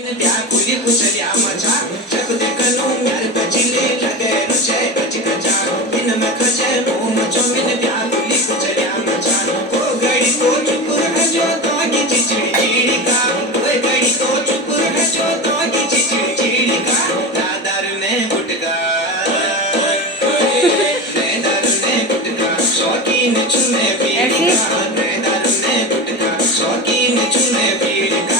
व्याकुली कुचलिया मचा जग देखनो यार बचिले लगे रुचे गच गचा इन में खचे नो मचो मिन व्याकुली कुचलिया मचा ओ गड़ी तो चुप है जो तो की चिचिड़ी चिड़ी का ओ गड़ी तो चुप है जो तो की चिचिड़ी चिड़ी का दादारू ने गुटका ने दारू ने गुटका शौकीन चुने पीड़ी का ने दारू ने गुटका शौकीन चुने पीड़ी का